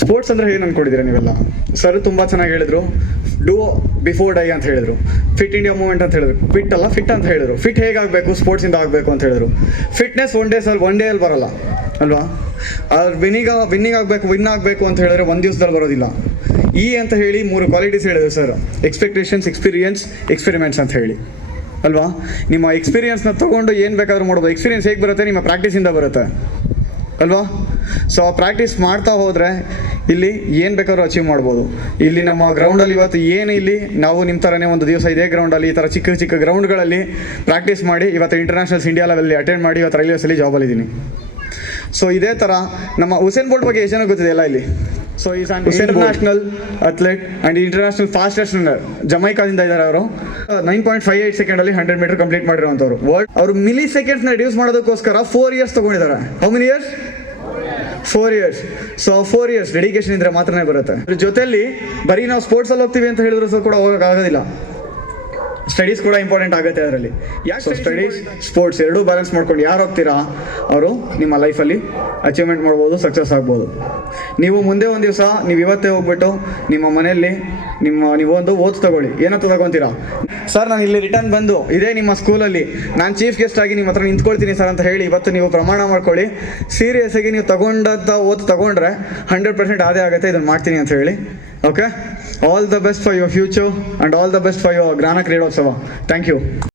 Sports ಅಂದರೆ ಏನು ಅಂದ್ಕೊಂಡಿದ್ದೀರಾ ನೀವೆಲ್ಲ? ಸರ್ ತುಂಬ ಚೆನ್ನಾಗಿ ಹೇಳಿದರು. ಡೂ ಬಿಫೋರ್ ಡೈ ಅಂತ ಹೇಳಿದರು. ಫಿಟ್ ಇಂಡಿಯಾ ಮೂವ್ಮೆಂಟ್ ಅಂತ ಹೇಳಿದ್ರು. ಫಿಟ್ ಅಲ್ಲ, ಫಿಟ್ ಅಂತ ಹೇಳಿದರು. ಫಿಟ್ ಹೇಗಾಗಬೇಕು, ಸ್ಪೋರ್ಟ್ಸಿಂದ ಆಗಬೇಕು ಅಂತ ಹೇಳಿದರು. ಫಿಟ್ನೆಸ್ ಒನ್ ಡೇಯಲ್ಲಿ ಬರಲ್ಲ ಅಲ್ವಾ? ಅವ್ರು ವಿನ್ನಿಂಗ್ ಆಗಬೇಕು, ವಿನ್ ಆಗಬೇಕು ಅಂತ ಹೇಳಿದ್ರೆ ಒಂದು ದಿವಸದಲ್ಲಿ ಬರೋದಿಲ್ಲ. ಅಂತ ಹೇಳಿ 3 ಕ್ವಾಲಿಟೀಸ್ ಹೇಳಿದ್ರು ಸರ್. ಎಕ್ಸ್ಪೆಕ್ಟೇಷನ್ಸ್, ಎಕ್ಸ್ಪೀರಿಯನ್ಸ್, ಎಕ್ಸ್ಪೆರಿಮೆಂಟ್ಸ್ ಅಂತ ಹೇಳಿ ಅಲ್ವಾ? ನಿಮ್ಮ ಎಕ್ಸ್ಪೀರಿಯನ್ಸ್ನ ತೊಗೊಂಡು ಏನು ಬೇಕಾದ್ರೂ ಮಾಡ್ಬೋದು. ಎಕ್ಸ್ಪೀರಿಯನ್ಸ್ ಹೇಗೆ ಬರುತ್ತೆ? ನಿಮ್ಮ ಪ್ರಾಕ್ಟೀಸಿಂದ ಬರುತ್ತೆ ಅಲ್ವಾ? ಸೊ ಪ್ರಾಕ್ಟೀಸ್ ಮಾಡ್ತಾ ಹೋದರೆ ಇಲ್ಲಿ ಏನು ಬೇಕಾದ್ರೂ ಅಚೀವ್ ಮಾಡ್ಬೋದು. ಇಲ್ಲಿ ನಮ್ಮ ಗ್ರೌಂಡಲ್ಲಿ ಇವತ್ತು ಏನು ಇಲ್ಲಿ ನಾವು ನಿಮ್ಮ ಥರನೇ ಒಂದು ದಿವಸ ಇದೇ ಗ್ರೌಂಡಲ್ಲಿ ಈ ಥರ ಚಿಕ್ಕ ಚಿಕ್ಕ ಗ್ರೌಂಡ್ಗಳಲ್ಲಿ ಪ್ರಾಕ್ಟೀಸ್ ಮಾಡಿ ಇವತ್ತು ಇಂಟರ್ನ್ಯಾಷನಲ್ಸ್ ಇಂಡಿಯಾ ಲೆವೆಲ್ಲಿ ಅಟೆಂಡ್ ಮಾಡಿ ಇವತ್ತು ರೈಲ್ವೇಸಲ್ಲಿ ಜಾಬಲ್ಲಿದ್ದೀನಿ. ಸೊ ಇದೇ ಥರ ನಮ್ಮ ಉಸೇನ್ ಬೋಲ್ಟ್ ಬಗ್ಗೆ ಎಷ್ಟು ಜನ ಗೊತ್ತಿದೆ ಎಲ್ಲ ಇಲ್ಲಿ? So is an international athlete and international fastest runner. ಜಮೈಕಾದಿಂದ ಇದ್ದಾರೆ ಅವರು. 9.58 ಸೆಕೆಂಡಲ್ಲಿ 100 ಮೀಟರ್ ಕಂಪ್ಲೀಟ್ ಮಾಡಿರೋಂಥವ್ರು. ವರ್ಲ್ಡ್ ಅವರು ಮಿಲಿ ಸೆಕೆಂಡ್ಸ್ನ ರಿಡ್ಯೂಸ್ ಮಾಡೋದಕ್ಕೋಸ್ಕರ 4 ಇಯರ್ಸ್ ತೊಗೊಂಡಿದ್ದಾರೆ. How many years? 4 years. So 4 years dedication ಇದ್ರೆ ಮಾತ್ರನೇ ಬರುತ್ತೆ. ಅದ್ರ ಜೊತೆಲಿ ಬರೀ ನಾವು ಸ್ಪೋರ್ಟ್ಸಲ್ಲಿ ಹೋಗ್ತೀವಿ ಅಂತ ಹೇಳಿದ್ರು ಸಹ ಕೂಡ ಹೋಗೋಕ್ಕಾಗೋದಿಲ್ಲ. ಸ್ಟಡೀಸ್ ಕೂಡ ಇಂಪಾರ್ಟೆಂಟ್ ಆಗುತ್ತೆ ಅದರಲ್ಲಿ. ಸೊ ಸ್ಟಡೀಸ್, ಸ್ಪೋರ್ಟ್ಸ್ ಎರಡೂ ಬ್ಯಾಲೆನ್ಸ್ ಮಾಡ್ಕೊಂಡು ಯಾರು ಹೋಗ್ತೀರಾ ಅವರು ನಿಮ್ಮ ಲೈಫಲ್ಲಿ ಅಚೀವ್ಮೆಂಟ್ ಮಾಡ್ಬೋದು, ಸಕ್ಸಸ್ ಆಗ್ಬೋದು. ನೀವು ಮುಂದೆ ಒಂದು ದಿವಸ ನೀವು ಇವತ್ತೇ ಹೋಗ್ಬಿಟ್ಟು ನಿಮ್ಮ ಮನೆಯಲ್ಲಿ ನೀವು ಒಂದು ಓದ್ ತಗೊಳ್ಳಿ. ಏನಂತ ತಗೊತೀರಾ? ಸರ್ ನಾನು ಇಲ್ಲಿ ರಿಟರ್ನ್ ಬಂದು ಇದೇ ನಿಮ್ಮ ಸ್ಕೂಲಲ್ಲಿ ನಾನು ಚೀಫ್ ಗೆಸ್ಟ್ ಆಗಿ ನಿಮ್ಮ ಹತ್ರ ನಿಂತ್ಕೊಳ್ತೀನಿ ಸರ್ ಅಂತ ಹೇಳಿ ಇವತ್ತು ನೀವು ಪ್ರಮಾಣ ಮಾಡ್ಕೊಳ್ಳಿ. ಸೀರಿಯಸ್ ಆಗಿ ನೀವು ತಗೊಂಡಂಥ ಓದ್ ತಗೊಂಡ್ರೆ 100% ಅದೇ ಆಗುತ್ತೆ. ಇದನ್ನು ಮಾಡ್ತೀನಿ ಅಂತ ಹೇಳಿ. Okay, all the best for your future and all the best for your ಜ್ಞಾನ ಕ್ರೀಡೋತ್ಸವ. Thank you.